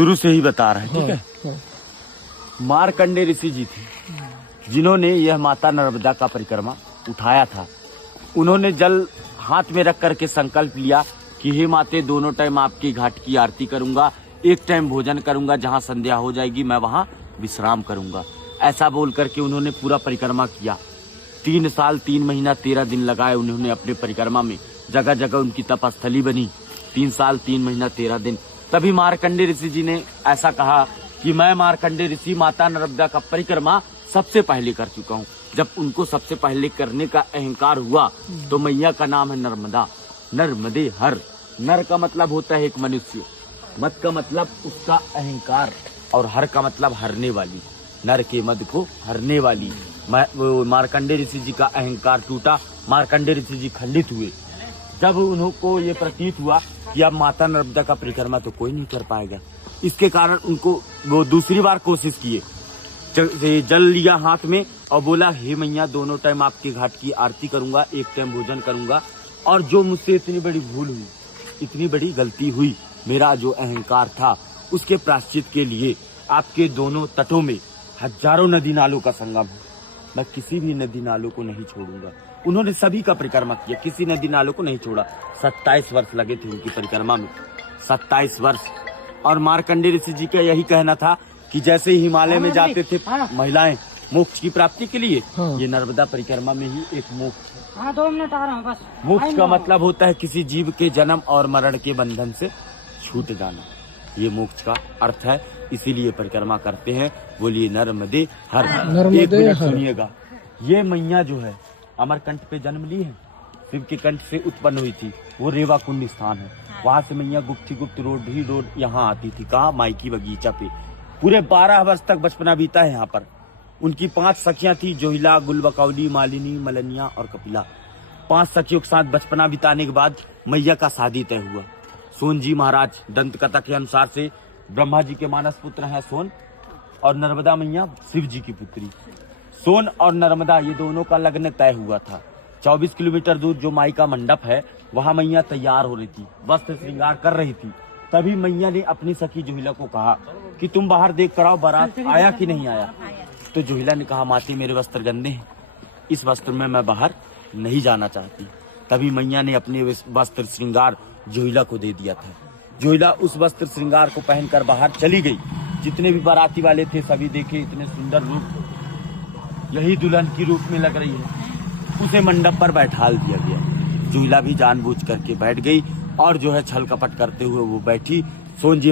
शुरू से ही बता रहे हैं, ठीक है। मार्कंडेय ऋषि जी थे जिन्होंने यह माता नर्मदा का परिक्रमा उठाया था। उन्होंने जल हाथ में रख करके संकल्प लिया कि हे माते, दोनों टाइम आपकी घाट की आरती करूंगा, एक टाइम भोजन करूंगा, जहां संध्या हो जाएगी मैं वहां विश्राम करूंगा। ऐसा बोल करके उन्होंने पूरा परिक्रमा किया। 3 साल 3 महीना 13 दिन लगाए उन्होंने अपने परिक्रमा में, जगह जगह उनकी तपस्थली बनी। 3 साल 3 महीना 13 दिन। तभी मार्कंडेय ऋषि जी ने ऐसा कहा कि मैं मार्कंडेय ऋषि माता नर्मदा का परिक्रमा सबसे पहले कर चुका हूँ। जब उनको सबसे पहले करने का अहंकार हुआ तो मैया का नाम है नर्मदा, नर्मदे हर। नर का मतलब होता है एक मनुष्य, मत का मतलब उसका अहंकार, और हर का मतलब हरने वाली, नर के मद को हरने वाली। मार्कंडेय ऋषि जी का अहंकार टूटा, मार्कंडेय ऋषि जी खंडित हुए। जब उनको ये प्रतीत हुआ कि अब माता नर्मदा का परिक्रमा तो कोई नहीं कर पाएगा, इसके कारण उनको वो दूसरी बार कोशिश किए। जल लिया हाथ में और बोला, हे मैया, दोनों टाइम आपके घाट की आरती करूंगा, एक टाइम भोजन करूंगा, और जो मुझसे इतनी बड़ी भूल हुई, इतनी बड़ी गलती हुई, मेरा जो अहंकार था, उसके प्रायश्चित के लिए आपके दोनों तटों में हजारों नदी नालों का संगम है, मैं किसी भी नदी नालों को नहीं छोड़ूंगा। उन्होंने सभी का परिक्रमा किया, किसी नदी नालों को नहीं छोड़ा। 27 वर्ष लगे थे उनकी परिक्रमा में, 27 वर्ष। और मार्कंडेय ऋषि जी का यही कहना था कि जैसे हिमालय में जाते थे महिलाएं मोक्ष की प्राप्ति के लिए, ये नर्मदा परिक्रमा में ही एक मोक्ष है। 2 मिनट आ रहा हूँ बस। मोक्ष का मतलब होता है किसी जीव के जन्म और मरण के बंधन से छूट जाना, ये मोक्ष का अर्थ है। इसीलिए परिक्रमा करते हैं। बोलिए नर्मदे हर। एक मिनट सुनिएगा, ये मैया जो है अमरकंठ पे जन्म ली है, शिव के कंठ से उत्पन्न हुई थी। वो रेवा कुंड स्थान है, वहां से मैया गुप्त रोड यहाँ आती थी। कहाँ? माइकी बगीचा पे। पूरे 12 वर्ष तक बचपना बीता है यहाँ पर। उनकी 5 सखियां थी, जोहिला, गुलबकौली, मालिनी, मलनिया और कपिला। 5 सखियों के साथ बचपना बिताने के बाद मैया का शादी तय हुआ। सोन जी महाराज, दंत कथा के अनुसार से ब्रह्मा जी के मानस पुत्र हैं सोन, और नर्मदा मैया शिव जी की पुत्री। सोन और नर्मदा ये दोनों का लग्न तय हुआ था। 24 किलोमीटर दूर जो माई का मंडप है, वहां मैया तैयार हो रही थी, वस्त्र श्रृंगार कर रही थी। तभी मैया ने अपनी सखी जोहिला को कहा कि तुम बाहर देख कर आओ, बारात आया कि नहीं आया। तो जोहिला ने कहा, माती मेरे वस्त्र गंदे हैं, इस वस्त्र में मैं बाहर नहीं जाना चाहती। तभी मैया ने अपने वस्त्र श्रृंगार जोहिला को दे दिया था। जोहिला उस वस्त्र श्रृंगार को पहनकर बाहर चली गई। जितने भी बाराती वाले थे सभी देखे, इतने सुंदर रूप, यही दुल्हन की रूप में लग रही है। उसे मंडप पर बैठाल दिया गया। जोहिला भी जानबूझ करके बैठ गई, और जो है छल कपट करते हुए वो बैठी। सोन जी